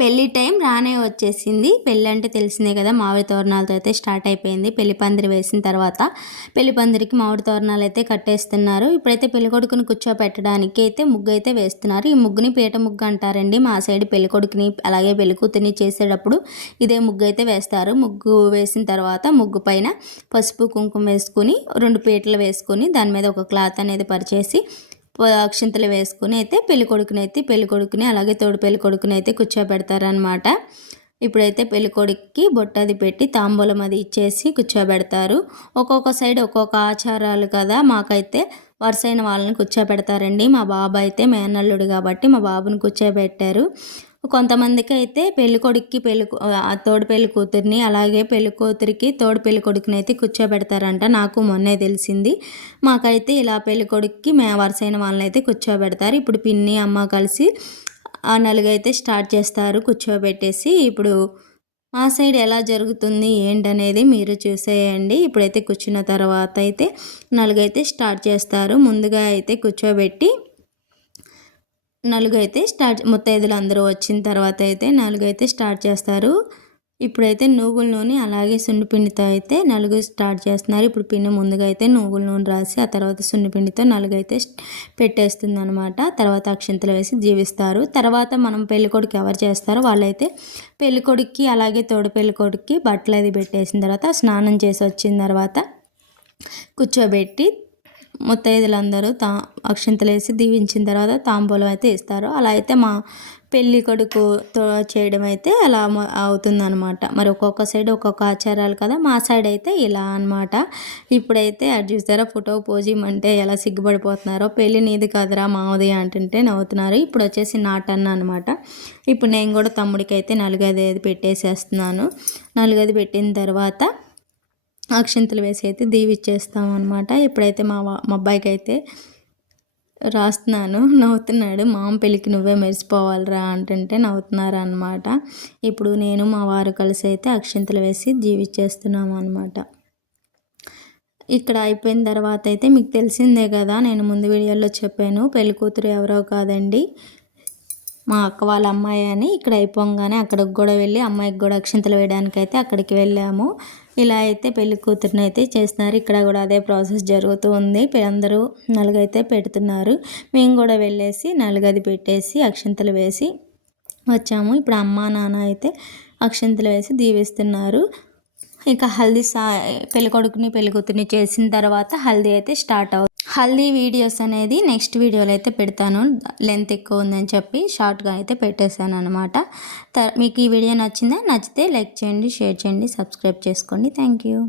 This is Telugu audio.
పెళ్లి టైం రానే వచ్చేసింది. పెళ్ళి అంటే తెలిసిందే కదా, మామిడి తోరణాలతో అయితే స్టార్ట్ అయిపోయింది. పెళ్లి పందిరి వేసిన తర్వాత పెళ్లి పందిరికి మామిడి తోరణాలు అయితే కట్టేస్తున్నారు. ఇప్పుడైతే పెళ్లి కొడుకుని కూర్చోపెట్టడానికి అయితే ముగ్గు అయితే వేస్తున్నారు. ఈ ముగ్గుని పీట ముగ్గు అంటారండి. మా సైడ్ పెళ్లి కొడుకుని అలాగే పెళ్లి కూతుర్ని చేసేటప్పుడు ఇదే ముగ్గు అయితే వేస్తారు. ముగ్గు వేసిన తర్వాత ముగ్గు పైన పసుపు కుంకుమ వేసుకుని 2 పీటలు వేసుకొని దాని మీద ఒక క్లాత్ అనేది పరిచేసి అక్షింతలు వేసుకుని అయితే పెళ్ళికొడుకుని అలాగే తోడు పెళ్ళికొడుకుని అయితే కూర్చోబెడతారనమాట. ఇప్పుడైతే పెళ్ళికొడుకుకి బొట్టది పెట్టి తాంబూలం అది ఇచ్చేసి కూర్చోబెడతారు. ఒక్కొక్క సైడ్ ఒక్కొక్క ఆచారాలు కదా. మాకైతే వరుసైన వాళ్ళని కూర్చోబెడతారండి. మా బాబు అయితే మేనల్లుడు కాబట్టి మా బాబుని కూర్చోబెట్టారు. కొంతమందికి అయితే పెళ్ళికొడుక్కి తోడు పెళ్లి కూతుర్ని అలాగే పెళ్లి కూతురికి తోడు పెళ్లి కొడుకుని అయితే కూర్చోబెడతారంట. నాకు మొన్నే తెలిసింది. మాకైతే ఇలా పెళ్లి కొడుక్కి వరుసైన వాళ్ళని అయితే కూర్చోబెడతారు. ఇప్పుడు పిన్ని అమ్మ కలిసి ఆ నలుగైతే స్టార్ట్ చేస్తారు కూర్చోబెట్టేసి. ఇప్పుడు మా సైడ్ ఎలా జరుగుతుంది ఏంటనేది మీరు చూసేయండి. ఇప్పుడైతే కూర్చున్న తర్వాత అయితే నలుగైతే స్టార్ట్ చేస్తారు. ముందుగా అయితే కూర్చోబెట్టి నలుగైతే ముత్తైదులు అందరూ వచ్చిన తర్వాత అయితే నలుగైతే స్టార్ట్ చేస్తారు. ఇప్పుడైతే నువ్వుల నూనె అలాగే సున్నిపిండితో అయితే నలుగు స్టార్ట్ చేస్తున్నారు. ఇప్పుడు పిన్ని ముందుగా అయితే నువ్వుల నూనె రాసి ఆ తర్వాత సున్నిపిండితో నలుగైతే పెట్టేస్తుంది అనమాట. తర్వాత అక్షింతలు వేసి జీవిస్తారు. తర్వాత మనం పెళ్ళికొడుకు ఎవరు చేస్తారో వాళ్ళైతే పెళ్ళికొడుక్కి అలాగే తోడు పెళ్ళికొడుక్కి బట్టలు అది పెట్టేసిన తర్వాత స్నానం చేసి వచ్చిన తర్వాత కూర్చోబెట్టి ముత్తైదులందరూ అక్షింతలు వేసి దీవించిన తర్వాత తాంబూలం అయితే ఇస్తారు. అలా అయితే మా పెళ్ళి కొడుకుతో చేయడం అయితే అలా అవుతుందన్నమాట. మరి ఒక్కొక్క సైడ్ ఒక్కొక్క ఆచారాలు కదా. మా సైడ్ అయితే ఇలా అనమాట. ఇప్పుడైతే అది చూసారా ఫోటో పోజ్ ఇమ్మంటే ఎలా సిగ్గుపడిపోతున్నారో. పెళ్ళి నీది కాదురా మావది అంటుంటే నవ్వుతున్నారు. ఇప్పుడు వచ్చేసి నాటన్న అనమాట. ఇప్పుడు నేను కూడా తమ్ముడికి అయితే నలుగది పెట్టేసేస్తున్నాను. నలుగది పెట్టిన తర్వాత అక్షింతలు వేసి అయితే దీవిచ్చేస్తాం అనమాట. ఇప్పుడైతే మా అబ్బాయికి అయితే రాస్తున్నాను. నవ్వుతున్నాడు. మామ పెళ్ళికి నువ్వే మెరిసిపోవాలిరా అంటుంటే నవ్వుతున్నారు అనమాట. ఇప్పుడు నేను మా వారు కలిసి అయితే అక్షింతలు వేసి జీవిచ్చేస్తున్నాము అనమాట. ఇక్కడ అయిపోయిన తర్వాత అయితే మీకు తెలిసిందే కదా, నేను ముందు వీడియోలో చెప్పాను పెళ్లి కూతురు ఎవరో కాదండి మా అక్క వాళ్ళ అమ్మాయి అని. ఇక్కడ అయిపోగానే అక్కడికి కూడా వెళ్ళి అమ్మాయికి కూడా అక్షింతలు వేయడానికి అయితే అక్కడికి వెళ్ళాము. ఇలా అయితే పెళ్లి కూతురుని అయితే చేస్తున్నారు. ఇక్కడ కూడా అదే ప్రాసెస్ జరుగుతూ ఉంది. అందరూ నలుగైతే పెడుతున్నారు. మేము కూడా వెళ్ళేసి నలుగది పెట్టేసి అక్షింతలు వేసి వచ్చాము. ఇప్పుడు అమ్మ నాన్న అయితే అక్షింతలు వేసి దీవిస్తున్నారు. ఇక హల్దీ పెళ్ళికొడుకుని పెళ్ళికూతురిని చేసిన తర్వాత హల్దీ అయితే స్టార్ట్ అవుతుంది. హల్దీ వీడియోస్ అనేది నెక్స్ట్ వీడియోలో అయితే పెడతాను. లెంత్ ఎక్కువ ఉందని చెప్పి షార్ట్గా అయితే పెట్టేశాను అనమాట. మీకు ఈ వీడియో నచ్చితే లైక్ చేయండి, షేర్ చేయండి, సబ్స్క్రైబ్ చేసుకోండి. Thank you.